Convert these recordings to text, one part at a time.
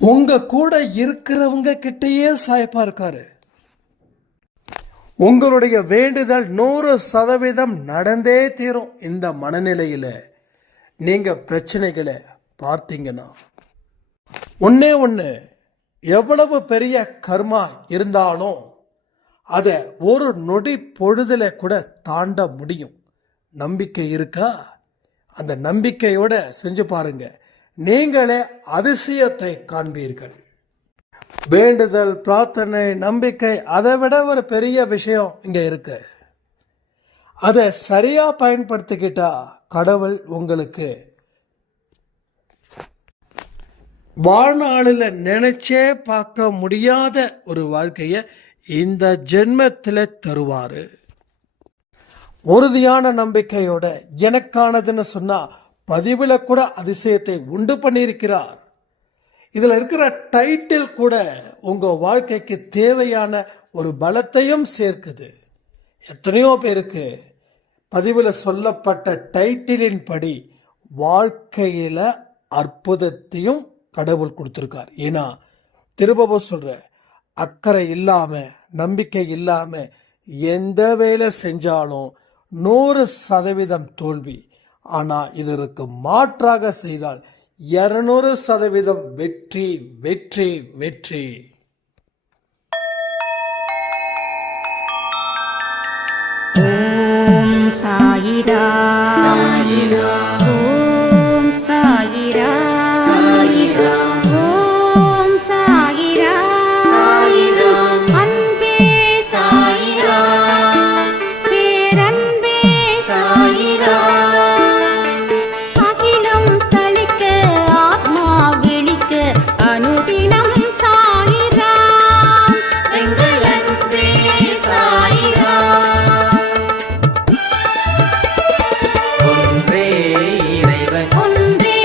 உங்க கூட இருக்கிறவங்க கிட்டேயே சாயப்பா இருக்காரு. உங்களுடைய வேண்டுதல் 100% நடந்தே தீரும். இந்த மனநிலையில நீங்க பிரச்சனைகளை பார்த்தீங்கன்னா, ஒண்ணு எவ்வளவு பெரிய கர்மா இருந்தாலும் அதை ஒரு நொடி பொழுதுல கூட தாண்ட முடியும். நம்பிக்கை இருக்கா? அந்த நம்பிக்கையோட செஞ்சு பாருங்க, நீங்களே அதிசயத்தை காண்பீர்கள். வேண்டுதல், பிரார்த்தனை, நம்பிக்கை, அதை விட ஒரு பெரிய விஷயம் இங்க இருக்கு. அதை சரியா பயன்படுத்திக்கிட்டா கடவுள் உங்களுக்கு வாழ்நாளில் நினைச்சே பார்க்க முடியாத ஒரு வாழ்க்கையை இந்த ஜென்மத்தில் தருவாரு. உறுதியான நம்பிக்கையோட எனக்கானதுன்னு சொன்னா பதிவில் கூட அதிசயத்தை உண்டு பண்ணியிருக்கிறார். இதில் இருக்கிற டைட்டில் கூட உங்கள் வாழ்க்கைக்கு தேவையான ஒரு பலத்தையும் சேர்க்குது. எத்தனையோ பேருக்கு பதிவில் சொல்லப்பட்ட டைட்டிலின் படி வாழ்க்கையில் அற்புதத்தையும் கடவுள் கொடுத்துருக்கார். ஏன்னா திரும்பவும் சொல்கிற, அக்கறை இல்லாமல் நம்பிக்கை இல்லாமல் எந்த வேலை செஞ்சாலும் 100% தோல்வி. ஆனால் இதற்கு மாற்றாக செய்தால் 200% வெற்றி வெற்றி வெற்றி. ஓம் சாயிரா சாயிரா, ஓம் சாயிரா சாயிரா, ஓம் சாயிரா சாயிரா, அன்பே சாயிரா, பேரன்பே சாயிரா, அகிலம் தளிக்க ஆத்மா விழிக்க அனுதினம் சாயிரா, எங்கள் அன்பே சாயிரா. ஒன்றே இறைவன், ஒன்றே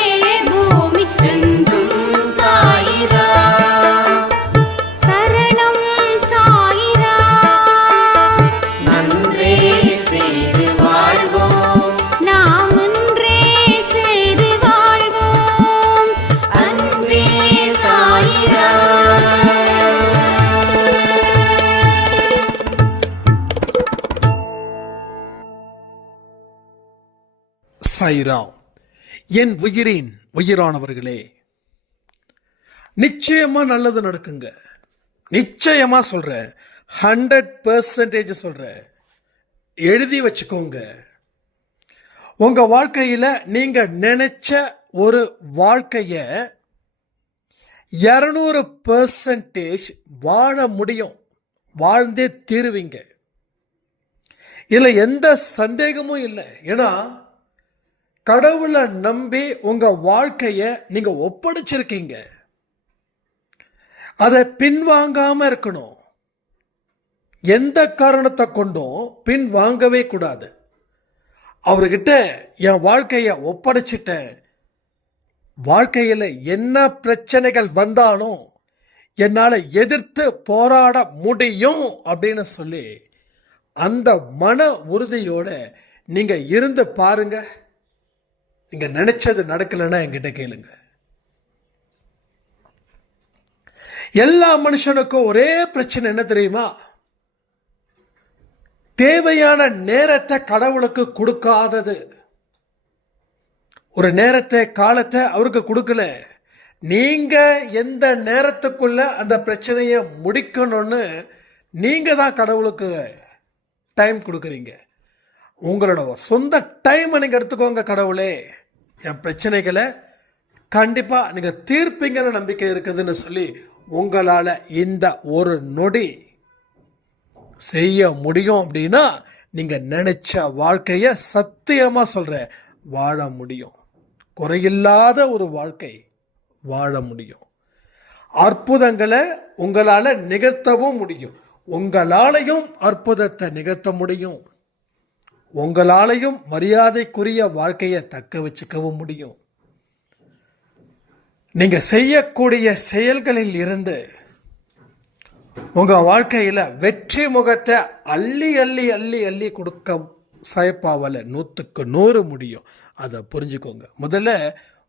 பூமிக்கென்றும் சாயிரா, சரணம் சாயிரா, நன்றே செய்து வாழ்வோம், நாம் ஒன்றே செய்து வாழ்வோம், அன்பே சாயிரா. சாயிராம். என் உயிரின் உயிரானவர்களே, நிச்சயமா நல்லது நடக்குங்க. நிச்சயமா சொல்றேன், 100% சொல்றேன். எழுதி வச்சுக்கோங்க. உங்க வாழ்க்கையில நீங்க நினைச்ச ஒரு வாழ்க்கைய 200% வாழ முடியும். வாழ்ந்தே தீருவீங்க. இதுல எந்த சந்தேகமும் இல்லை. ஏன்னா கடவுளை நம்பி உங்க வாழ்க்கைய நீங்க ஒப்படைச்சிருக்கீங்க. அதை பின்வாங்காம இருக்கணும். எந்த காரணத்தை கொண்டும் பின் வாங்கவே கூடாது. அவர்கிட்ட என் வாழ்க்கைய ஒப்படைச்சிட்டேன், வாழ்க்கையில் என்ன பிரச்சனைகள் வந்தாலும் என்னால் எதிர்த்து போராட முடியும் அப்படின்னு சொல்லி அந்த மன உறுதியோட நீங்க இருந்து பாருங்க. நீங்க நினைச்சது நடக்கலைன்னா என்கிட்ட கேளுங்க. எல்லா மனுஷனுக்கும் ஒரே பிரச்சனை என்ன தெரியுமா? தேவையான நேரத்தை கடவுளுக்கு கொடுக்காதது. ஒரு நேரத்தை காலத்தை அவருக்கு கொடுக்கல. நீங்க எந்த நேரத்துக்குள்ள அந்த பிரச்சனையை முடிக்கணும்னு நீங்க தான் கடவுளுக்கு டைம் கொடுக்குறீங்க. உங்களோட சொந்த டைமை நீங்க எடுத்துக்கோங்க. கடவுளே, என் பிரச்சனைகளை கண்டிப்பா நீங்க தீர்ப்பீங்கன்னு நம்பிக்கை இருக்குதுன்னு சொல்லி உங்களால இந்த ஒரு நொடி செய்ய முடியும். அப்படின்னா நீங்க நினைச்ச வாழ்க்கைய சத்தியமா சொல்றேன், வாழ முடியும். குறையில்லாத ஒரு வாழ்க்கை வாழ முடியும். அற்புதங்களை உங்களால நிகழ்த்தவும் முடியும். உங்களாலையும் அற்புதத்தை நிகழ்த்த முடியும். உங்களாலையும் மரியாதைக்குரிய வாழ்க்கையை தக்க வச்சுக்கவும் முடியும். நீங்க செய்யக்கூடிய செயல்களில் இருந்து உங்க வாழ்க்கையில வெற்றி முகத்தை அள்ளி அள்ளி அள்ளி அள்ளி கொடுக்க சாயப்பாவால் 100க்கு 100 முடியும். அதை புரிஞ்சுக்கோங்க. முதல்ல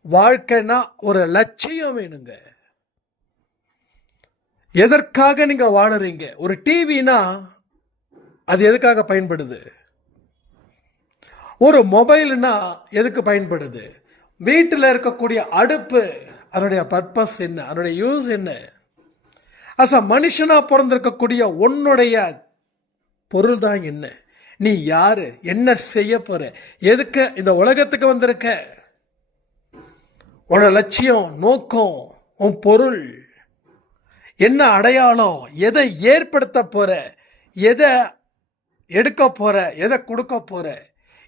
வாழ்க்கைன்னா ஒரு லட்சியம் வேணுங்க. எதற்காக நீங்க வாழுறீங்க? ஒரு டிவினா அது எதுக்காக பயன்படுது? ஒரு மொபைல்னா எதுக்கு பயன்படுது? வீட்டில் இருக்கக்கூடிய அடுப்பு அதனுடைய பர்பஸ் என்ன? அதனுடைய யூஸ் என்ன? அஸ் அ மனுஷனா பிறந்திருக்கக்கூடிய உன்னுடைய பொருள் தான் என்ன? நீ யாரு? என்ன செய்ய போற? எதுக்கு இந்த உலகத்துக்கு வந்திருக்க? உன்னோட லட்சியம், நோக்கம், உன் பொருள் என்ன? அடையாளம்? எதை ஏற்படுத்த போற? எதை எடுக்க போற? எதை கொடுக்க போற?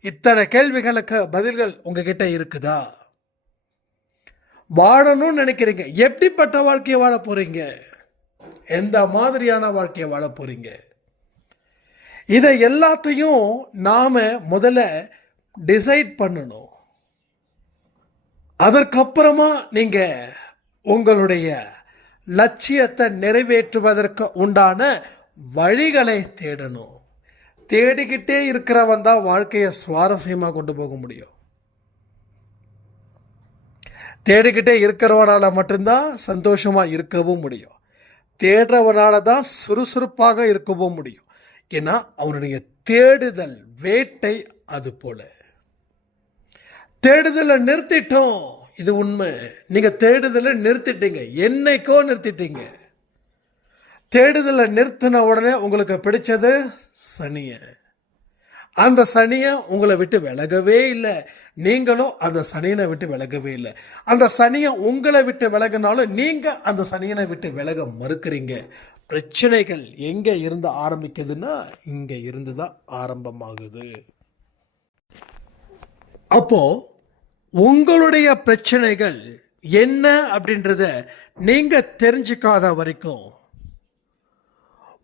இத்தனை கேள்விகளுக்கு பதில்கள் உங்ககிட்ட இருக்குதா? வாழணும்னு நினைக்கிறீங்க, எப்படிப்பட்ட வாழ்க்கையை வாழ போறீங்க? எந்த மாதிரியான வாழ்க்கையை வாழ போறீங்க? இதை எல்லாத்தையும் நாம முதல்ல டிசைட் பண்ணணும். அதற்கப்புறமா நீங்க உங்களுடைய லட்சியத்தை நிறைவேற்றுவதற்கு உண்டான வழிகளை தேடணும். தேடிக்கிட்டே இருக்கிறவன் தான் வாழ்க்கையை சுவாரஸ்யமாக கொண்டு போக முடியும். தேடிக்கிட்டே இருக்கிறவனால மட்டும்தான் சந்தோஷமா இருக்கவும் முடியும். தேடுறவனால தான் சுறுசுறுப்பாக இருக்கவும் முடியும். ஏன்னா அவனுடைய தேடுதல் வேட்டை அது போல. தேடுதலை நிறுத்திட்டோம், இது உண்மை. நீங்க தேடுதலை நிறுத்திட்டீங்க, என்னைக்கோ நிறுத்திட்டீங்க. தேடுதலை நிறுத்தின உடனே உங்களுக்கு பிடிச்சது சனிய. அந்த சனியை உங்களை விட்டு விலகவே இல்லை, நீங்களும் அந்த சனியனை விட்டு விலகவே இல்லை. அந்த சனியை உங்களை விட்டு விலகினாலும் நீங்க அந்த சனியனை விட்டு விலக மறுக்கிறீங்க. பிரச்சனைகள் எங்க இருந்து ஆரம்பிக்குதுன்னா இங்க இருந்து தான் ஆரம்பமாகுது. அப்போ உங்களுடைய பிரச்சனைகள் என்ன அப்படின்றத நீங்க தெரிஞ்சுக்காத வரைக்கும்,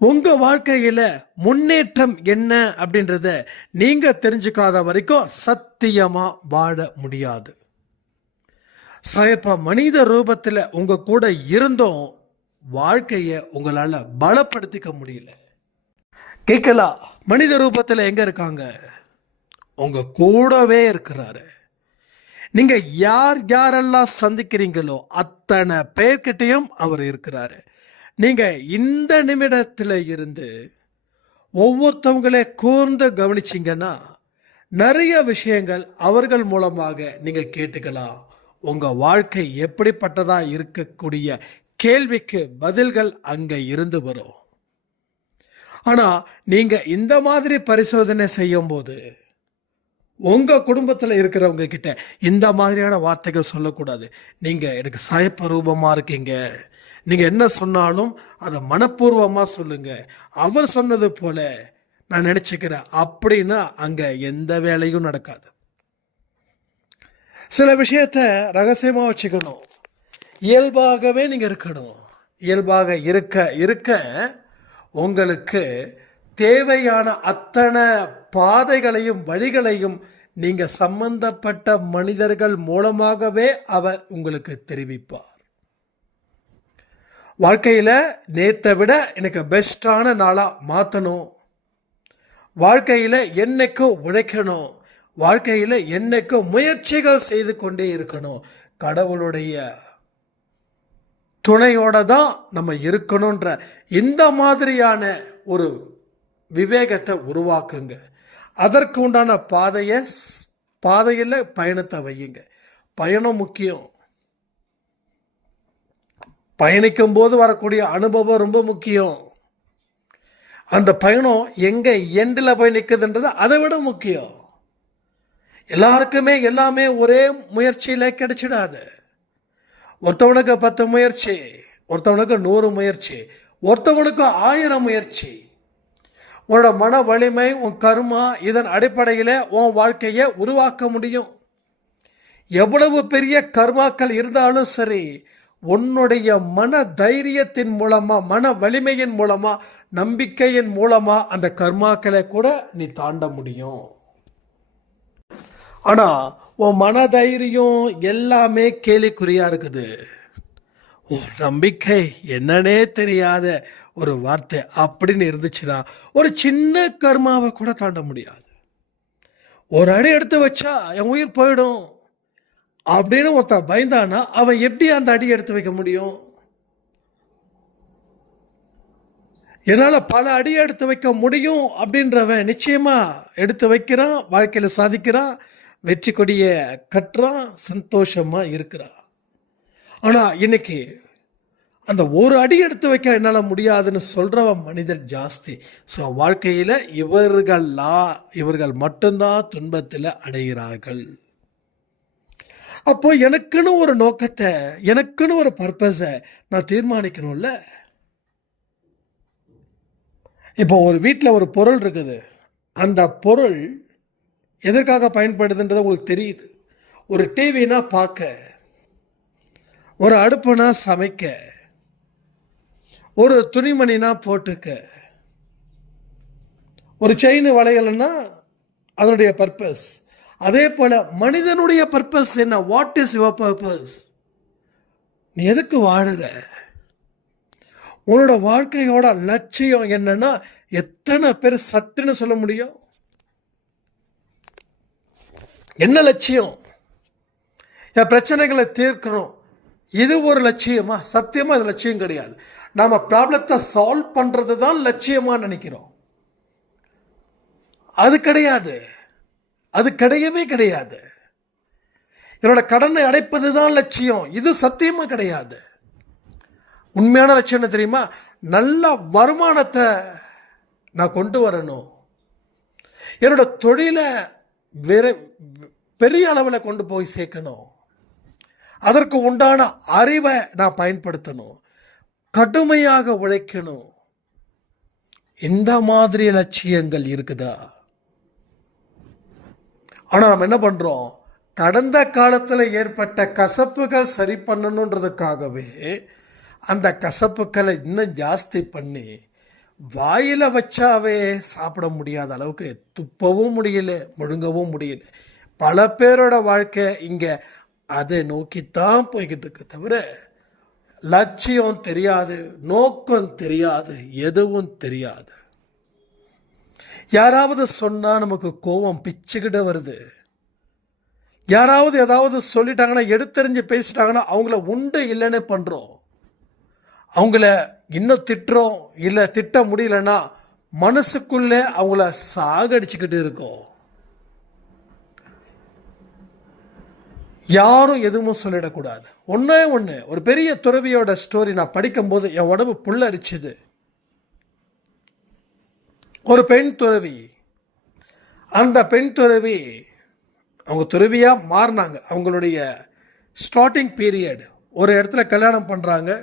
உங்க வாழ்க்கையில முன்னேற்றம் என்ன அப்படின்றத நீங்க தெரிஞ்சுக்காத வரைக்கும் சத்தியமா வாழ முடியாது. சாயப்பா மனித ரூபத்தில் உங்க கூட இருந்தும் வாழ்க்கையை உங்களால பலப்படுத்திக்க முடியல. கேட்கலாம், மனித ரூபத்தில் எங்க இருக்காங்க? உங்க கூடவே இருக்கிறாரு. நீங்க யார் யாரெல்லாம் சந்திக்கிறீங்களோ அத்தனை பேர்கிட்டையும் அவர் இருக்கிறாரு. நீங்க இந்த நிமிடத்தில் இருந்து ஒவ்வொருத்தவங்களே கூர்ந்து கவனிச்சிங்கன்னா நிறைய விஷயங்கள் அவர்கள் மூலமாக நீங்க கேட்டுக்கலாம். உங்க வாழ்க்கை எப்படிப்பட்டதா இருக்கக்கூடிய கேள்விக்கு பதில்கள் அங்க இருந்து வரும். ஆனா நீங்க இந்த மாதிரி பரிசோதனை செய்யும் போது உங்க குடும்பத்தில் இருக்கிறவங்க கிட்ட இந்த மாதிரியான வார்த்தைகள் சொல்லக்கூடாது. நீங்க எனக்கு சாயப்ப ரூபமா இருக்கீங்க, நீங்க என்ன சொன்னாலும் அதை மனப்பூர்வமா சொல்லுங்க, அவர் சொன்னது போல நான் நினைச்சுக்கிறேன் அப்படின்னா அங்க எந்த வேலையும் நடக்காது. சில விஷயத்த ரகசியமா வச்சுக்கணும். இயல்பாகவே நீங்க இருக்கணும். இயல்பாக இருக்க இருக்க உங்களுக்கு தேவையான அத்தனை பாதைகளையும் வழிகளையும் நீங்க சம்பந்தப்பட்ட மனிதர்கள் மூலமாகவே அவர் உங்களுக்கு தெரிவிப்பார். வாழ்க்கையில நேத்தை விட எனக்கு பெஸ்டான நாளா மாற்றணும், வாழ்க்கையில என்னைக்கும் உழைக்கணும், வாழ்க்கையில என்னைக்கும் முயற்சிகள் செய்து கொண்டே இருக்கணும். கடவுளுடைய துணையோட தான் நம்ம இருக்கணுன்ற இந்த மாதிரியான ஒரு விவேகத்தை உருவாக்குங்க. அதற்கு உண்டான பாதையில் பயணத்தை வையுங்க. பயணம் முக்கியம். பயணிக்கும் போது வரக்கூடிய அனுபவம் ரொம்ப முக்கியம். அந்த பயணம் எங்க எண்டில் போய் நிற்குதுன்றது அதை விட முக்கியம். எல்லாருக்குமே எல்லாமே ஒரே முயற்சியில் கிடைச்சிடாது. ஒருத்தவனுக்கு 10 முயற்சி, ஒருத்தவனுக்கு 100 முயற்சி, ஒருத்தவனுக்கு 1000 முயற்சி. உன்னோட மன வலிமை, உன் கர்மா, இதன் அடிப்படையில் உன் வாழ்க்கையை உருவாக்க முடியும். எவ்வளவு பெரிய கர்மாக்கள் இருந்தாலும் சரி, உன்னுடைய மன தைரியத்தின் மூலமா, மன வலிமையின் மூலமா, நம்பிக்கையின் மூலமா அந்த கர்மாக்களை கூட நீ தாண்ட முடியும். ஆனா உன் மன தைரியம் எல்லாமே கேலிக்குறியா இருக்குது. நம்பிக்கை என்னன்னே தெரியாத ஒரு வார்த்தை அப்படின்னு இருந்துச்சுன்னா ஒரு சின்ன கர்மாவை கூட தாண்ட முடியாது. ஒரு அடி எடுத்து வச்சா என் உயிர் போயிடும் அப்படின்னு ஒருத்தன் பயந்தானா அவன் எப்படி அந்த அடி எடுத்து வைக்க முடியும்? என்னால் பல அடி எடுத்து வைக்க முடியும் அப்படின்றவன் நிச்சயமாக எடுத்து வைக்கிறான், வாழ்க்கையில் சாதிக்கிறான், வெற்றி கொடியை கட்டுறான், சந்தோஷமாக இருக்கிறான். ஆனால் இன்னைக்கு அந்த ஒரு அடி எடுத்து வைக்க என்னால் முடியாதுன்னு சொல்கிறவன் மனிதன் ஜாஸ்தி. ஸோ வாழ்க்கையில் இவர்கள் மட்டும்தான் துன்பத்தில் அடைகிறார்கள். அப்போது எனக்குன்னு ஒரு நோக்கத்தை, எனக்குன்னு ஒரு பர்பஸை நான் தீர்மானிக்கணும்ல. இப்போ ஒரு வீட்டில் ஒரு பொருள் இருக்குது, அந்த பொருள் எதற்காக பயன்படுதுன்றது உங்களுக்கு தெரியுது. ஒரு டிவினா பார்க்க, ஒரு அடுப்புனா சமைக்க, ஒரு துணிமணினா போட்டுக்க, ஒரு செயின் வளையல்னா அதனுடைய பர்பஸ். அதே போல் மனிதனுடைய பர்பஸ் என்ன? What is your purpose? நீ எதுக்கு வாழுற? உன்னோட வாழ்க்கையோட லட்சியம் என்னன்னா எத்தனை பேர் சட்டுன்னு சொல்ல முடியும்? என்ன லட்சியம்? என் பிரச்சனைகளை தீர்க்கணும், இது ஒரு லட்சியமா? சத்தியமாக இது லட்சியம் கிடையாது. நாம் ப்ராப்ளத்தை சால்வ் பண்ணுறது தான் லட்சியமாக நினைக்கிறோம். அது கிடையாது, அது கிடையவே கிடையாது. என்னோட கடனை அடைப்பது தான் லட்சியம், இது சத்தியமாக கிடையாது. உண்மையான லட்சியம் என்ன தெரியுமா? நல்ல வருமானத்தை நான் கொண்டு வரணும், என்னோட தொழிலை பெரிய அளவில் கொண்டு போய் சேர்க்கணும், அதற்கு உண்டான அறிவை நான் பயன்படுத்தணும், கடுமையாக உழைக்கணும். இந்த மாதிரி லட்சியங்கள் இருக்குதா? ஆனால் நம்ம என்ன பண்ணுறோம்? கடந்த காலத்தில் ஏற்பட்ட கசப்புகள் சரி பண்ணணுன்றதுக்காகவே அந்த கசப்புக்களை இன்னும் ஜாஸ்தி பண்ணி வாயில் வச்சாவே சாப்பிட முடியாத அளவுக்கு துப்பவும் முடியல, முழுங்கவும் முடியல. பல பேரோட வாழ்க்கை இங்கே அதை நோக்கித்தான் போய்கிட்டு இருக்கு. தவிர லட்சியம் தெரியாது, நோக்கம் தெரியாது, எதுவும் தெரியாது. யாராவது சொன்னால் நமக்கு கோபம் பிச்சுக்கிட்ட வருது. யாராவது ஏதாவது சொல்லிட்டாங்கன்னா, எடுத்தறிஞ்சு பேசிட்டாங்கன்னா அவங்கள உண்டு இல்லைன்னு பண்ணுறோம். அவங்கள இன்னும் திட்டுறோம், இல்லை திட்ட முடியலன்னா மனசுக்குள்ளே அவங்கள சாகடிச்சுக்கிட்டு இருக்கோம். யாரும் எதுவும் சொல்லிடக்கூடாது. ஒன்றே ஒன்று, ஒரு பெரிய துறவியோட ஸ்டோரி நான் படிக்கும்போது என் உடம்பு புல்லரிச்சுது. ஒரு பெண் துறவி, அந்த பெண் துறவி அவங்க துறவியாக மாறினாங்க. அவங்களுடைய ஸ்டார்டிங் பீரியட், ஒரு இடத்துல கல்யாணம் பண்ணுறாங்க.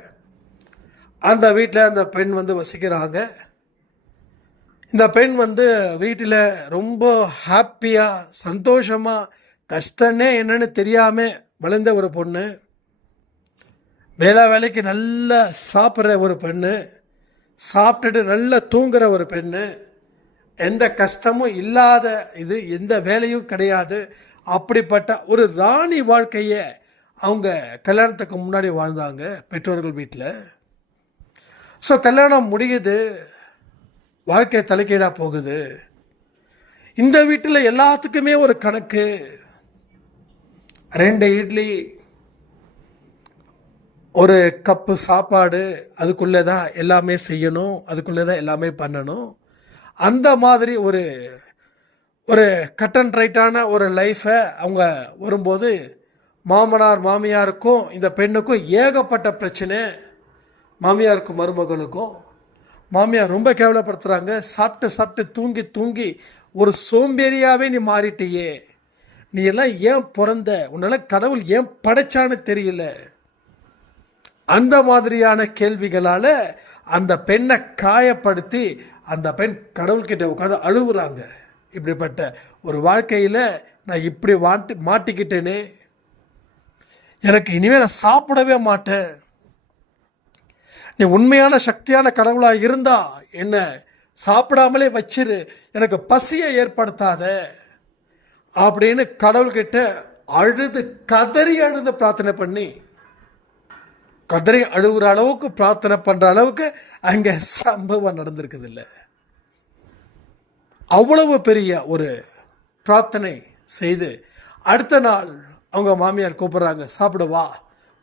அந்த வீட்டில் அந்த பெண் வசிக்கிறாங்க. இந்த பெண் வீட்டில் ரொம்ப ஹாப்பியாக, சந்தோஷமாக, கஷ்டன்னே என்னன்னு தெரியாமல் வளர்ந்த ஒரு பொண்ணு. வேலைக்கு நல்லா சாப்பிட்ற ஒரு பெண்ணு, சாப்பிட்டுட்டு நல்லா தூங்குகிற ஒரு பெண்ணு, எந்த கஷ்டமும் இல்லாத, இது எந்த வேலையும் கிடையாது. அப்படிப்பட்ட ஒரு ராணி வாழ்க்கையை அவங்க கல்யாணத்துக்கு முன்னாடி வாழ்ந்தாங்க பெற்றோர்கள் வீட்டில். ஸோ கல்யாணம் முடியுது, வாழ்க்கை தலைக்கீழாக போகுது. இந்த வீட்டில் எல்லாத்துக்குமே ஒரு கணக்கு. 2 இட்லி, ஒரு கப்பு சாப்பாடு, அதுக்குள்ளே தான் எல்லாமே செய்யணும், அதுக்குள்ளே தான் எல்லாமே பண்ணணும். அந்த மாதிரி ஒரு ஒரு கட் அண்ட் ரைட்டான ஒரு லைஃப்பை அவங்க வரும்போது மாமனார் மாமியாருக்கும் இந்த பெண்ணுக்கும் ஏகப்பட்ட பிரச்சனை. மாமியாருக்கும் மருமகளுக்கும். மாமியார் ரொம்ப கேவலப்படுத்துகிறாங்க. சாப்பிட்டு தூங்கி தூங்கி ஒரு சோம்பேறியாகவே நீ மாறிட்டியே, நீ எல்லாம் ஏன் பிறந்த, உன்னெல்லாம் கடவுள் ஏன் படைச்சான்னு தெரியல. அந்த மாதிரியான கேள்விகளால் அந்த பெண்ணை காயப்படுத்தி அந்த பெண் கடவுள்கிட்ட உட்காந்து அழுகுறாங்க. இப்படிப்பட்ட ஒரு வாழ்க்கையில் நான் இப்படி மாட்டிக்கிட்டேனே, எனக்கு இனிமேல் நான் சாப்பிடவே மாட்டேன், நீ உண்மையான சக்தியான கடவுளாக இருந்தா என்ன சாப்பிடாமலே வச்சிரு, எனக்கு பசியை ஏற்படுத்தாத அப்படின்னு கடவுள்கிட்ட கதறி அழுது பிரார்த்தனை பண்ணி, கதறி அழுகிற அளவுக்கு பிரார்த்தனை பண்ணுற அளவுக்கு அங்கே சம்பவம் நடந்திருக்குது இல்லை. அவ்வளவு பெரிய ஒரு பிரார்த்தனை செய்து அடுத்த நாள் அவங்க மாமியார் கூப்பிட்றாங்க, சாப்பிட வா.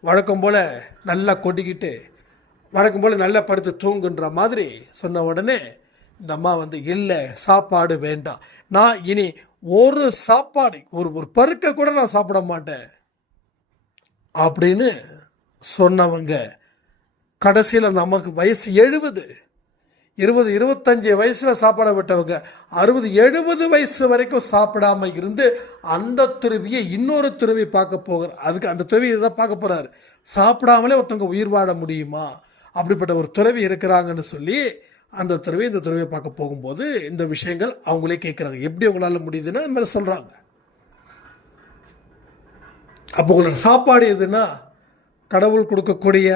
வழக்கம் போல் நல்லா கொட்டிக்கிட்டு வழக்கம் போல் நல்லா படுத்து தூங்குன்ற மாதிரி சொன்ன உடனே இந்த அம்மா வந்து இல்லை சாப்பாடு வேண்டாம், நான் இனி ஒரு சாப்பாடு ஒரு பருக்க கூட நான் சாப்பிட மாட்டேன் அப்படின்னு சொன்னவங்க கடைசியில் அந்த அம்மாவுக்கு வயசு 20-25 வயசில் சாப்பாட விட்டவங்க 60-70 வயசு வரைக்கும் சாப்பிடாம இருந்து அந்த துறவியை இன்னொரு துறவி பார்க்க போகிறார். அதுக்கு அந்த துறவி இதான் பார்க்க போகிறாரு, சாப்பிடாமலே ஒருத்தவங்க உயிர் வாழ முடியுமா, அப்படிப்பட்ட ஒரு துறவி இருக்கிறாங்கன்னு சொல்லி அந்த துறவி இந்த துறவியை பார்க்க போகும்போது இந்த விஷயங்கள் அவங்களே கேட்குறாங்க, எப்படி உங்களால் முடியுதுன்னு அது மாதிரி சொல்கிறாங்க. அப்போ உங்களோட சாப்பாடு எதுன்னா கடவுள் கொடுக்கக்கூடிய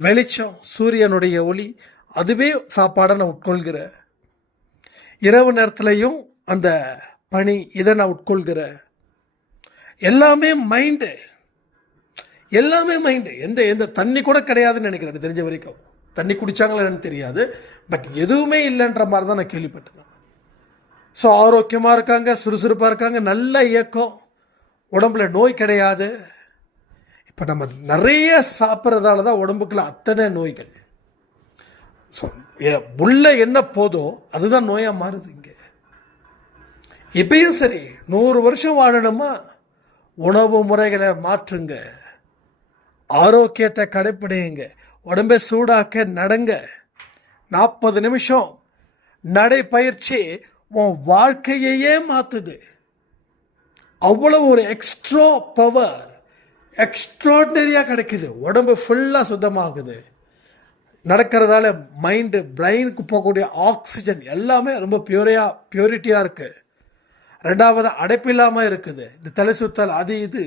வெளிச்சம், சூரியனுடைய ஒளி, அதுவே சாப்பாடை நான் உட்கொள்கிறேன். இரவு நேரத்துலையும் அந்த பனி, இதை நான் உட்கொள்கிறேன். எல்லாமே மைண்டு, எந்த தண்ணி கூட கிடையாதுன்னு நினைக்கிறேன் தெரிஞ்ச வரைக்கும். தண்ணி குடித்தாங்களான்னு தெரியாது, பட் எதுவுமே இல்லைன்ற மாதிரி தான் நான் கேள்விப்பட்டேன். ஸோ ஆரோக்கியமாக இருக்காங்க, சுறுசுறுப்பாக இருக்காங்க, நல்ல இயக்கம், உடம்புல நோய் கிடையாது. இப்போ நம்ம நிறைய சாப்பிட்றதால தான் உடம்புக்குள்ள அத்தனை நோய்கள். ஸோ உள்ள என்ன போதோ அதுதான் நோயாக மாறுது. இங்கே இப்பயும் சரி, 100 வருஷம் வாழணுமா, உணவு முறைகளை மாற்றுங்க, ஆரோக்கியத்தை கடைப்பிடிங்க, உடம்பை சூடாக்க நடங்க. 40 நிமிஷம் நடைப்பயிற்சி உன் வாழ்க்கையே மாற்றுது. அவ்வளோ ஒரு எக்ஸ்ட்ரா பவர், எக்ஸ்ட்ராடினரியாக கிடைக்குது. உடம்பு ஃபுல்லாக சுத்தமாகுது. நடக்கிறதால மைண்டு, பிரெயினுக்கு போகக்கூடிய ஆக்சிஜன் எல்லாமே ரொம்ப பியூரிட்டியாக இருக்குது. ரெண்டாவது அடைப்பு இல்லாமல் இருக்குது. இந்த தலை சுத்தல் அது இது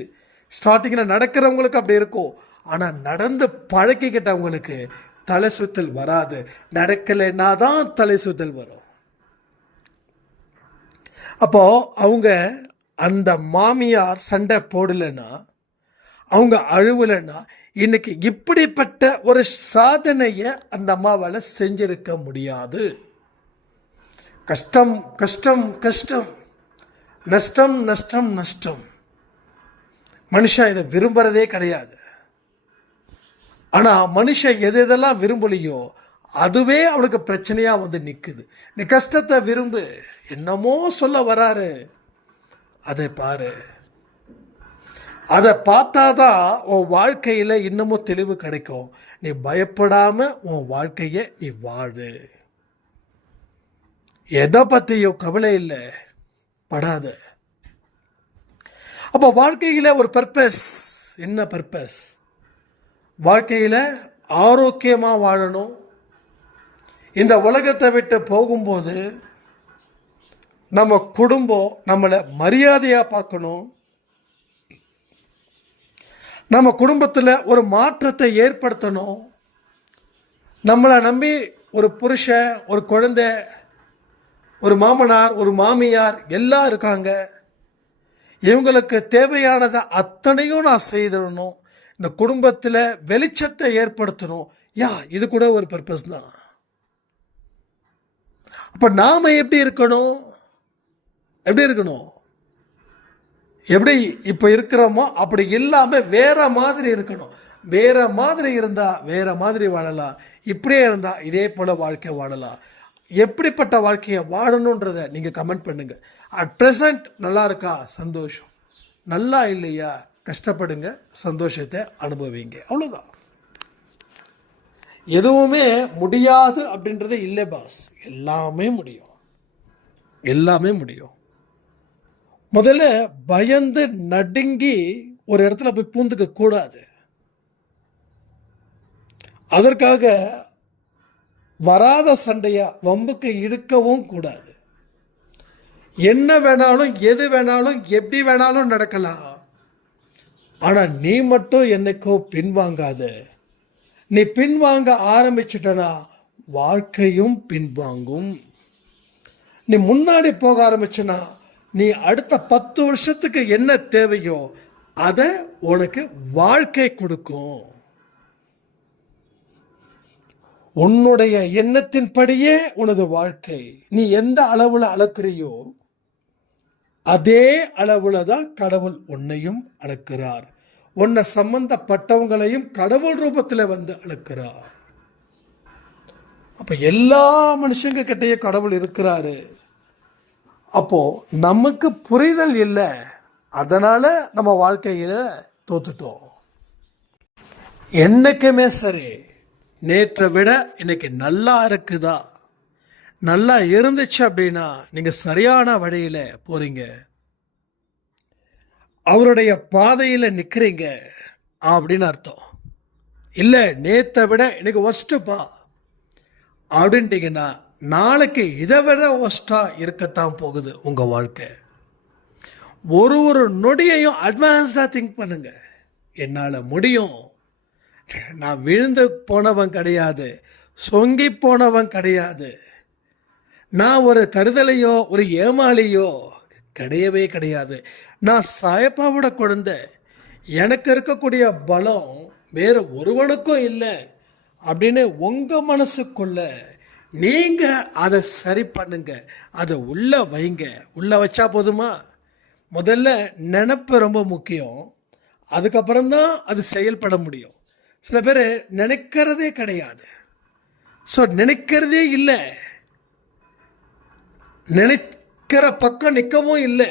ஸ்டார்டிங்கில் நடக்கிறவங்களுக்கு அப்படி இருக்கும், ஆனால் நடந்து பழக்கிக்கிட்டவங்களுக்கு தலை சுத்தல் வராது. நடக்கலைன்னா தான் தலை சுத்தல் வரும். அப்போது அவங்க அந்த மாமியார் சண்டை போடலைன்னா, அவங்க அழுவலைன்னா, இன்னைக்கு இப்படிப்பட்ட ஒரு சாதனையை அந்த அம்மாவால் செஞ்சிருக்க முடியாது. கஷ்டம் கஷ்டம் கஷ்டம், நஷ்டம் நஷ்டம் நஷ்டம். மனுஷன் இதை விரும்புகிறதே கிடையாது. ஆனால் மனுஷன் எதெல்லாம் விரும்பலையோ அதுவே அவனுக்கு பிரச்சனையாக வந்து நிற்குது. நீ கஷ்டத்தை விரும்பு, என்னமோ சொல்ல வராரு, அதை பாரு. அதை பார்த்தாதான் உன் வாழ்க்கையில் இன்னமும் தெளிவு கிடைக்கும். நீ பயப்படாமல் உன் வாழ்க்கையை நீ வாழு. எதை பற்றியும் கவலை இல்லை, படாத. அப்போ வாழ்க்கையில் ஒரு பர்பஸ். என்ன பர்பஸ்? வாழ்க்கையில் ஆரோக்கியமாக வாழணும். இந்த உலகத்தை விட்டு போகும்போது நம்ம குடும்பம் நம்மளை மரியாதையாக பார்க்கணும். நம்ம குடும்பத்தில் ஒரு மாற்றத்தை ஏற்படுத்தணும். நம்மளை நம்பி ஒரு புருஷன், ஒரு குழந்தை, ஒரு மாமனார், ஒரு மாமியார் எல்லாம் இருக்காங்க. இவங்களுக்கு தேவையானதை அத்தனையும் நான் செய்திடணும். இந்த குடும்பத்தில் வெளிச்சத்தை ஏற்படுத்தணும். இது கூட ஒரு பர்பஸ் தான். அப்போ நாம் எப்படி இருக்கணும்? எப்படி இப்போ இருக்கிறோமோ அப்படி இல்லாமல் வேற மாதிரி இருக்கணும். வேற மாதிரி இருந்தால் வேற மாதிரி வாழலாம். இப்படியே இருந்தால் இதே போல் வாழ்க்கை வாழலாம். எப்படிப்பட்ட வாழ்க்கையை வாழணுன்றதை நீங்கள் கமெண்ட் பண்ணுங்கள். அட் ப்ரெசண்ட் நல்லா இருக்கா? சந்தோஷம். நல்லா இல்லையா? கஷ்டப்படுங்க, சந்தோஷத்தை அனுபவிங்க. அவ்வளோதான். எதுவுமே முடியாது அப்படின்றதே இல்லை பாஸ். எல்லாமே முடியும். முதல்ல பயந்து நடுங்கி ஒரு இடத்துல போய் பூந்துக்க கூடாது. அதற்காக வராத சண்டையா வம்புக்கு இழுக்கவும் கூடாது. என்ன வேணாலும், எது வேணாலும், எப்படி வேணாலும் நடக்கலாம். ஆனால் நீ மட்டும் என்னைக்கோ பின்வாங்காத. நீ பின்வாங்க ஆரம்பிச்சிட்டனா வாழ்க்கையும் பின்வாங்கும். நீ முன்னாடி போக ஆரம்பிச்சனா நீ அடுத்த 10 வருஷத்துக்கு என்ன தேவையோ அதை உனக்கு வாழ்க்கை கொடுக்கும். உன்னுடைய எண்ணத்தின்படியே உனது வாழ்க்கை. நீ எந்த அளவில் அளக்குறியோ அதே அளவில் தான் கடவுள் உன்னையும் அளக்கிறார். உன்னை சம்பந்தப்பட்டவங்களையும் கடவுள் ரூபத்தில் வந்து அழைக்கிறார். அப்போ எல்லா மனுஷங்க கிட்டேயே கடவுள் இருக்கிறாரு. அப்போது நமக்கு புரிதல் இல்லை, அதனால் நம்ம வாழ்க்கையில் தோத்துட்டோம். என்றைக்குமே சரி, நேற்றை விட இன்னைக்கு நல்லா இருக்குதா, நல்லா இருந்துச்சு அப்படின்னா நீங்கள் சரியான வழியில் போகிறீங்க, அவருடைய பாதையில் நிற்கிறீங்க அப்படின்னு அர்த்தம். இல்லை நேற்றை விட இன்னைக்கு ஒஸ்ட்டுப்பா அப்படின்ட்டிங்கன்னா நாளைக்கு இதை விட ஒஸ்ட்டாக இருக்கத்தான் போகுது உங்கள் வாழ்க்கை. ஒரு நொடியையும் அட்வான்ஸ்டாக திங்க் பண்ணுங்க. என்னால் முடியும், நான் விழுந்து போனவன் கிடையாது, சொங்கி போனவன் கிடையாது, நான் ஒரு தருதலையோ ஒரு ஏமாளியோ கிடையவே கிடையாது, நான் சாயப்பாவோட குழந்தை, எனக்கு இருக்கக்கூடிய பலம் வேறு ஒருவனுக்கும் இல்லை அப்படின்னு உங்கள் மனசுக்குள்ள நீங்கள் அதை சரி பண்ணுங்க, அதை உள்ளே வைங்க. உள்ளே வச்சா போதுமா? முதல்ல நினைப்பு ரொம்ப முக்கியம், அதுக்கப்புறம்தான் அது செயல்பட முடியும். சில பேர் நினைக்கிறதே கிடையாது, ஸோ நினைக்கிறதே இல்லை, நினைக்கிற பக்கம் நிற்கவும் இல்லை,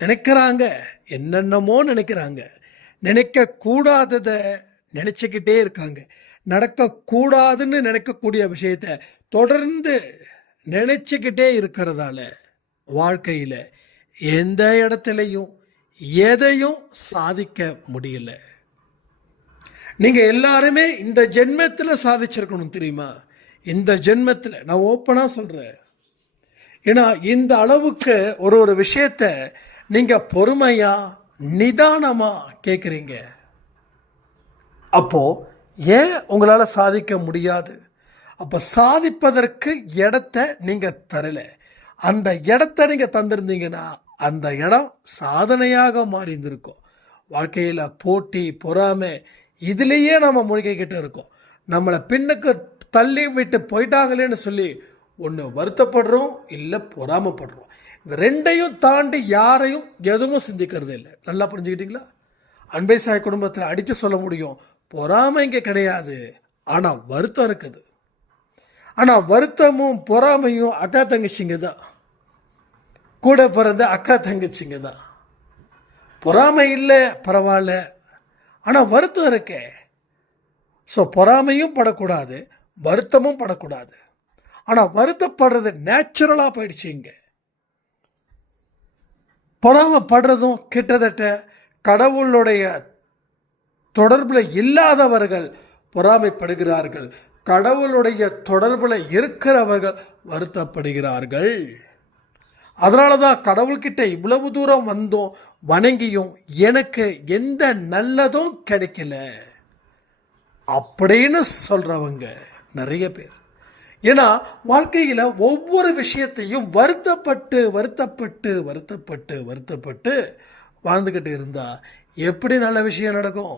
நினைக்கிறாங்க, என்னென்னமோ நினைக்கிறாங்க, நினைக்கக்கூடாததை நினச்சிக்கிட்டே இருக்காங்க, நடக்கக்கூடாதுன்னு நினைக்கக்கூடிய விஷயத்தை தொடர்ந்து நினச்சிக்கிட்டே இருக்கிறதால வாழ்க்கையில் எந்த இடத்துலையும் எதையும் சாதிக்க முடியல. நீங்கள் எல்லாருமே இந்த ஜென்மத்தில் சாதிச்சிருக்கணும் தெரியுமா? இந்த ஜென்மத்தில் நான் ஓப்பனாக சொல்கிறேன். ஏன்னா இந்த அளவுக்கு ஒரு விஷயத்தை நீங்கள் பொறுமையாக நிதானமாக கேட்குறீங்க. அப்போது ஏன் உங்களால் சாதிக்க முடியாது? அப்போ சாதிப்பதற்கு இடத்த நீங்கள் தரல. அந்த இடத்த நீங்கள் தந்திருந்தீங்கன்னா அந்த இடம் சாதனையாக மாறி இருந்திருக்கும். வாழ்க்கையில் போட்டி பொறாமை இதுலேயே நம்ம மூழ்கிக்கிட்டு இருக்கோம். நம்மளை பின்னுக்கு தள்ளி விட்டு போயிட்டாங்களேன்னு சொல்லி ஒன்று வருத்தப்படுறோம், இல்லை பொறாமப்படுறோம். இந்த ரெண்டையும் தாண்டி யாரையும் எதுவும் சிந்திக்கிறது இல்லை. நல்லா புரிஞ்சுக்கிட்டீங்களா? அன்பை சாய் குடும்பத்தில் அடித்து சொல்ல முடியும், பொறாமை இங்கே கிடையாது, ஆனால் வருத்தம் இருக்குது. ஆனால் வருத்தமும் பொறாமையும் அக்கா தங்கச்சிங்க தான், கூட பிறந்த அக்கா தங்கச்சிங்க தான். பொறாமை இல்லை பரவாயில்ல, ஆனால் வருத்தம் இருக்கே. ஸோ பொறாமையும் படக்கூடாது, வருத்தமும் படக்கூடாது. ஆனால் வருத்தப்படுறது நேச்சுரலாக போயிடுச்சு. இங்கே பொறாமைப்படுறதும் கிட்டத்தட்ட கடவுளுடைய தொடர்பில் இல்லாதவர்கள் பொறாமைப்படுகிறார்கள், கடவுளுடைய தொடர்பில் இருக்கிறவர்கள் வருத்தப்படுகிறார்கள். அதனால தான் கடவுள்கிட்ட இவ்வளவு தூரம் வந்தோம் வணங்கியும் எனக்கு எந்த நல்லதும் கிடைக்கல அப்படின்னு சொல்கிறவங்க நிறைய பேர். ஏன்னா வாழ்க்கையில் ஒவ்வொரு விஷயத்தையும் வருத்தப்பட்டு வருத்தப்பட்டு வருத்தப்பட்டு வருத்தப்பட்டு வாழ்ந்துக்கிட்டு இருந்தால் எப்படி நல்ல விஷயம் நடக்கும்?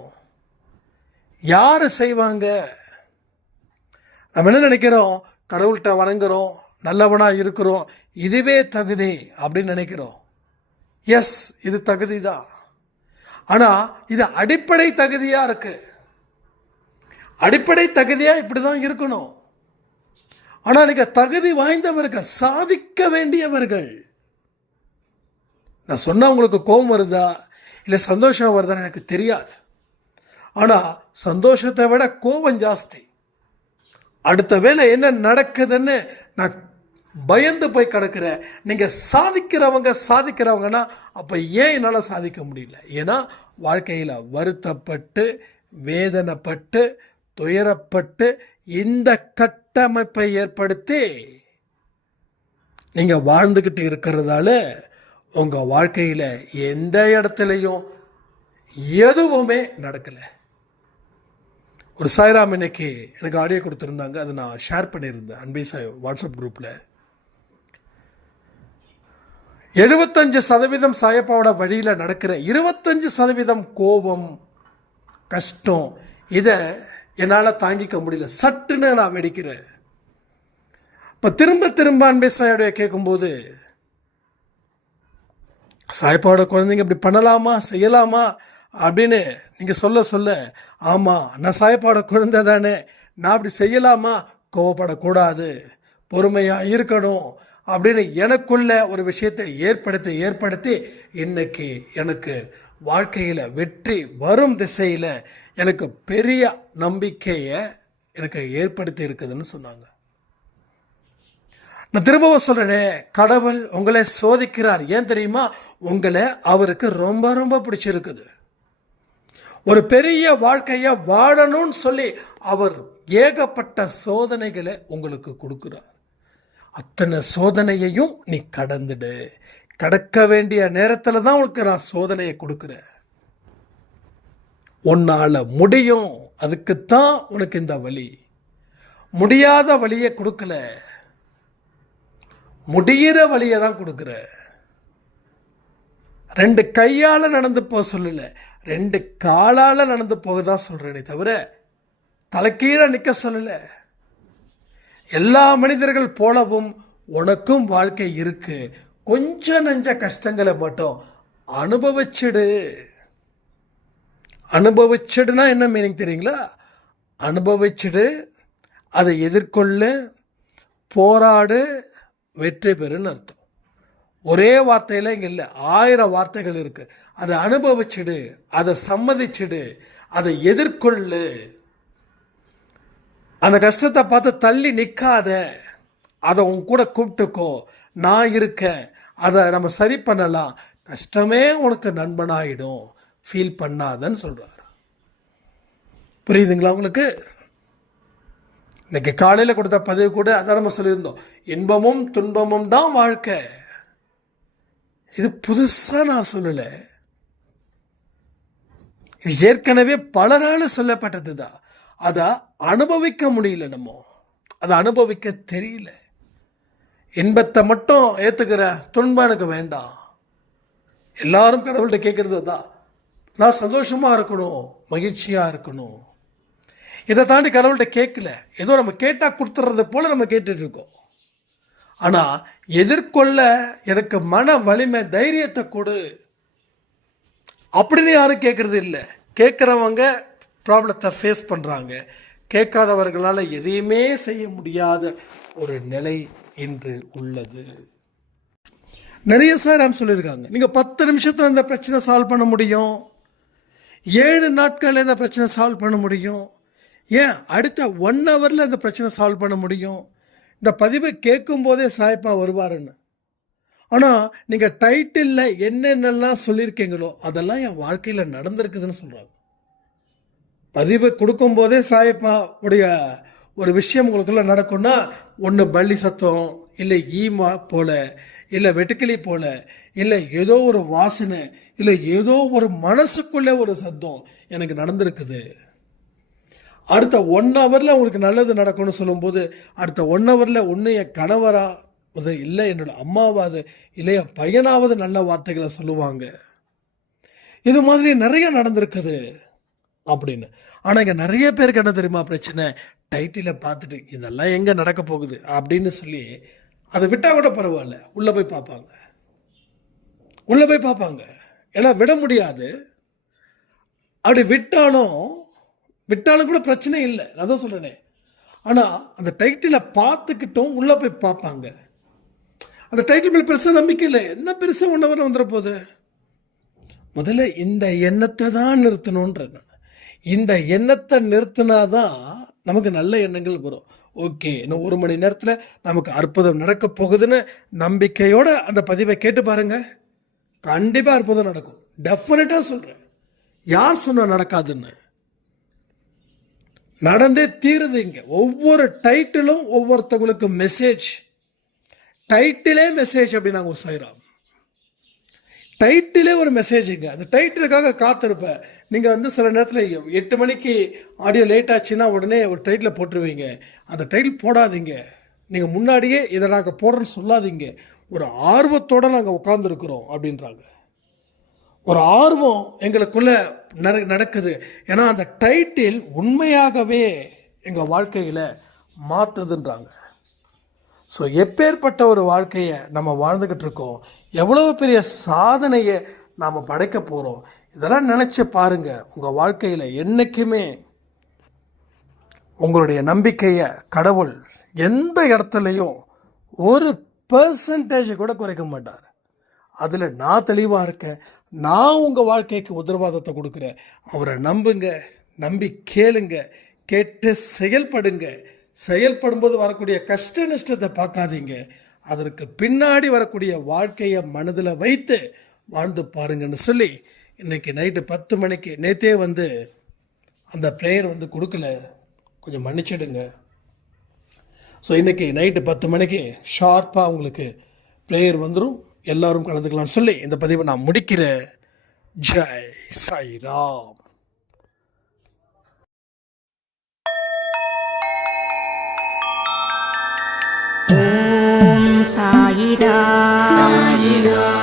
யார் செய்வாங்க? நம்ம என்ன நினைக்கிறோம்? கடவுள்கிட்ட வணங்குறோம், நல்லவனாக இருக்கிறோம், இதுவே தகுதி அப்படின்னு நினைக்கிறோம். எஸ், இது தகுதி தான். ஆனால் இது அடிப்படை தகுதியாக இருக்கு. அடிப்படை தகுதியாக இப்படி தான் இருக்கணும். ஆனால் நீங்கள் தகுதி வாய்ந்தவர்கள், சாதிக்க வேண்டியவர்கள். நான் சொன்னால் உங்களுக்கு கோபம் வருதா இல்லை சந்தோஷம் வருதான்னு எனக்கு தெரியாது. ஆனால் சந்தோஷத்தை விட கோபம் ஜாஸ்தி. அடுத்த வேளை என்ன நடக்குதுன்னு நான் பயந்து போய் கிடக்கிறேன். நீங்கள் சாதிக்கிறவங்கன்னா அப்போ ஏன் என்னால் சாதிக்க முடியல? ஏன்னா வாழ்க்கையில் வருத்தப்பட்டு வேதனைப்பட்டு துயரப்பட்டு இந்த கட்டமைப்பை ஏற்படுத்தி நீங்கள் வாழ்ந்துக்கிட்டு இருக்கிறதால உங்கள் வாழ்க்கையில் எந்த இடத்துலையும் எதுவுமே நடக்கலை. ஒரு சாய்ராம் இன்னைக்கு எனக்கு ஆடியோ கொடுத்துருந்தாங்க, அதை நான் ஷேர் பண்ணியிருந்தேன் அன்பை சாய் வாட்ஸ்அப் குரூப்பில். 75% சாயப்பாவோட வழியில் நடக்கிற 25% கோபம் கஷ்டம், இதை என்னால் தாங்கிக்க முடியல, சட்டுன்னு நான் வெடிக்கிறேன். இப்போ திரும்ப அன்பை சாயோடைய கேட்கும்போது, சாயப்பாவோட குழந்தைங்க இப்படி பண்ணலாமா செய்யலாமா அப்படின்னு நீங்கள் சொல்ல ஆமாம் நான் சாயப்பாவோட குழந்தை தானே, நான் அப்படி செய்யலாமா, கோவப்படக்கூடாது, பொறுமையாக இருக்கணும் அப்படின்னு எனக்குள்ள ஒரு விஷயத்தை ஏற்படுத்தி இன்னைக்கு எனக்கு வாழ்க்கையில் வெற்றி வரும் திசையில் எனக்கு பெரிய நம்பிக்கையை எனக்கு ஏற்படுத்தி இருக்குதுன்னு சொன்னாங்க. நான் திரும்பவும் சொல்கிறேனே, கடவுள் உங்களை சோதிக்கிறார். ஏன் தெரியுமா? உங்களை அவருக்கு ரொம்ப ரொம்ப பிடிச்சிருக்குது. ஒரு பெரிய வாழ்க்கையை வாழணும்னு சொல்லி அவர் ஏகப்பட்ட சோதனைகளை உங்களுக்கு கொடுக்குறார். அத்தனை சோதனையையும் நீ கடந்துடு. கடக்க வேண்டிய நேரத்தில் தான் உனக்கு நான் சோதனையை கொடுக்குறேன். உன்னால் முடியும், அதுக்குத்தான் உனக்கு இந்த வழி. முடியாத வழியை கொடுக்கல, முடிகிற வழியை தான் கொடுக்குற. 2 கையால் நடந்து போக சொல்லல, 2 காலால் நடந்து போக தான் சொல்கிறேனே தவிர தலைக்கீழே நிற்க சொல்லல. எல்லா மனிதர்கள் போலவும் உனக்கும் வாழ்க்கை இருக்கு. கொஞ்சம் நெஞ்ச கஷ்டங்களை மட்டும் அனுபவிச்சிடுனா என்ன மீனிங் தெரியுங்களா? அனுபவிச்சிடு, அதை எதிர்கொள்ளு, போராடு, வெற்றி பெறுன்னு அர்த்தம். ஒரே வார்த்தையில் இங்கே இல்லை, 1000 வார்த்தைகள் இருக்கு. அதை அனுபவிச்சிடு, அதை சம்மதிச்சிடு, அதை எதிர்கொள்ளு. அந்த கஷ்டத்தை பார்த்து தள்ளி நிற்காத, அதை உன் கூட கூப்பிட்டுக்கோ, நான் இருக்கேன், அதை நம்ம சரி பண்ணலாம், கஷ்டமே உனக்கு நண்பனாயிடும், ஃபீல் பண்ணாதன்னு சொல்கிறார். புரியுதுங்களா உங்களுக்கு? இன்னைக்கு காலையில் கொடுத்த பதிவு கூட அதான் நம்ம சொல்லியிருந்தோம், இன்பமும் துன்பமும் தான் வாழ்க்கை. இது புதுசாக நான் சொல்லலை, இது ஏற்கனவே பலரால் சொல்லப்பட்டது தான். அதை அனுபவிக்க முடியல, நம்ம அதை அனுபவிக்க தெரியல. இன்பத்தை மட்டும் ஏற்றுக்கிற, துன்பம் எனக்கு வேண்டாம். எல்லாரும் கடவுள்கிட்ட கேட்குறது தான், நான் சந்தோஷமாக இருக்கணும், மகிழ்ச்சியாக இருக்கணும். இதை தாண்டி கடவுள்கிட்ட கேட்கல, ஏதோ நம்ம கேட்டால் கொடுத்துட்றது போல் நம்ம கேட்டுட்டு இருக்கோம். ஆனால் எதிர்கொள்ள எனக்கு மன வலிமை, தைரியத்தை கொடு அப்படின்னு யாரும் கேட்குறது இல்லை. கேட்குறவங்க ப்ராப்ளத்தை ஃபேஸ் பண்ணுறாங்க, கேட்காதவர்களால் எதையுமே செய்ய முடியாத ஒரு நிலை இன்று உள்ளது. நிறைய சார் சொல்லியிருக்காங்க, நீங்கள் 10 நிமிஷத்தில் இந்த பிரச்சனை சால்வ் பண்ண முடியும், 7 நாட்களில் இந்த பிரச்சனை சால்வ் பண்ண முடியும், ஏன் அடுத்த 1 ஹவரில் இந்த பிரச்சனை சால்வ் பண்ண முடியும். இந்த பதிவை கேட்கும் போதே சாயப்பா வருவாருன்னு. ஆனால் நீங்கள் டைட்டிலில் என்னென்னலாம் சொல்லியிருக்கீங்களோ அதெல்லாம் என் வாழ்க்கையில் நடந்திருக்குதுன்னு சொல்கிறாங்க. பதிவு கொடுக்கும்போதே சாயப்பா உடைய ஒரு விஷயம் உங்களுக்குள்ள நடக்கும்னா, ஒன்று பள்ளி சத்தம், இல்லை ஈமா போல, இல்லை வெட்டுக்கிளி போல, இல்லை ஏதோ ஒரு வாசனை, இல்லை ஏதோ ஒரு மனசுக்குள்ளே ஒரு சத்தம் எனக்கு நடந்திருக்குது. அடுத்த 1 ஹவரில் உங்களுக்கு நல்லது நடக்கும்னு சொல்லும்போது, அடுத்த 1 ஹவரில் ஒன்று என் கணவராவது, இல்லை என்னோட அம்மாவாவது, இல்லை என் பையனாவது நல்ல வார்த்தைகளை சொல்லுவாங்க. இது மாதிரி நிறைய நடந்திருக்குது அப்படின்னு. ஆனால் இங்கே நிறைய பேருக்கு என்ன தெரியுமா பிரச்சனை? டைட்டிலை பார்த்துட்டு இதெல்லாம் எங்கே நடக்க போகுது அப்படின்னு சொல்லி அதை விட்டால் கூட பரவாயில்ல, உள்ளே போய் பார்ப்பாங்க. ஏன்னா விட முடியாது. அப்படி விட்டாலும் கூட பிரச்சனை இல்லை, நான் தான் சொல்கிறேனே. ஆனால் அந்த டைட்டிலை பார்த்துக்கிட்டும் உள்ளே போய் பார்ப்பாங்க. அந்த டைட்டில் மேலே பெருசாக நம்பிக்கை இல்லை, என்ன பெருசாக 1 ஹவர் வந்துட போகுது. முதல்ல இந்த எண்ணத்தை தான் நிறுத்தணுன்ற. இந்த எண்ணத்தை நிறுத்தினாதான் நமக்கு நல்ல எண்ணங்கள் வரும். ஓகே, இன்னும் 1 மணி நேரத்தில் நமக்கு அற்புதம் நடக்க போகுதுன்னு நம்பிக்கையோடு அந்த பதிவை கேட்டு பாருங்கள், கண்டிப்பாக அற்புதம் நடக்கும். டெஃபினட்டாக சொல்கிறேன். யார் சொன்னால் நடக்காதுன்னு? நடந்தே தீருது. இங்கே ஒவ்வொரு டைட்டிலும் ஒவ்வொருத்தவங்களுக்கு மெசேஜ். டைட்டிலே மெசேஜ் அப்படின்னு நாங்கள் ஒரு செய்கிறோம். டைட்டிலே ஒரு மெசேஜுங்க. அந்த டைட்டிலுக்காக காத்திருப்பேன். நீங்கள் சில நேரத்தில் 8 மணிக்கு ஆடியோ லேட் ஆச்சுன்னா உடனே ஒரு டைட்டில் போட்டுருவீங்க. அந்த டைட்டில் போடாதீங்க. நீங்கள் முன்னாடியே இதை நாங்கள் போடுறோன்னு சொல்லாதீங்க. ஒரு ஆர்வத்தோடு நாங்கள் உட்காந்துருக்குறோம் அப்படின்றாங்க. ஒரு ஆர்வம் எங்களுக்குள்ளே நடக்குது. ஏன்னா அந்த டைட்டில் உண்மையாகவே எங்கள் வாழ்க்கையில் மாற்றுதுன்றாங்க. ஸோ எப்பேற்பட்ட ஒரு வாழ்க்கையை நம்ம வாழ்ந்துக்கிட்டு இருக்கோம், எவ்வளோ பெரிய சாதனையை நாம் படைக்க போகிறோம். இதெல்லாம் நினச்சி பாருங்கள். உங்கள் வாழ்க்கையில் என்றைக்குமே உங்களுடைய நம்பிக்கையை கடவுள் எந்த இடத்துலையும் ஒரு பெர்சன்டேஜ் கூட குறைக்க மாட்டார். அதில் நான் தெளிவாக இருக்கேன். நான் உங்கள் வாழ்க்கைக்கு உத்தரவாதத்தை கொடுக்குறேன். அவரை நம்புங்க, நம்பி கேளுங்க, கேட்டு செயல்படுங்க. செயல்படும்போது வரக்கூடிய கஷ்ட நஷ்டத்தை பார்க்காதீங்க. அதற்கு பின்னாடி வரக்கூடிய வாழ்க்கையை மனதில் வைத்து வாழ்ந்து பாருங்கன்னு சொல்லி இன்றைக்கி நைட்டு 10 மணிக்கு நேற்றே அந்த ப்ரேயர் கொடுக்கல, கொஞ்சம் மன்னிச்சிடுங்க. ஸோ இன்றைக்கி நைட்டு 10 மணிக்கு ஷார்ப்பாக உங்களுக்கு ப்ரேயர் வந்துடும். எல்லோரும் கலந்துக்கலாம்னு சொல்லி இந்த பதிவை நான் முடிக்கிறேன். ஜெய் சாய்ராம். ஓம் சாயிரா. சாயிரா.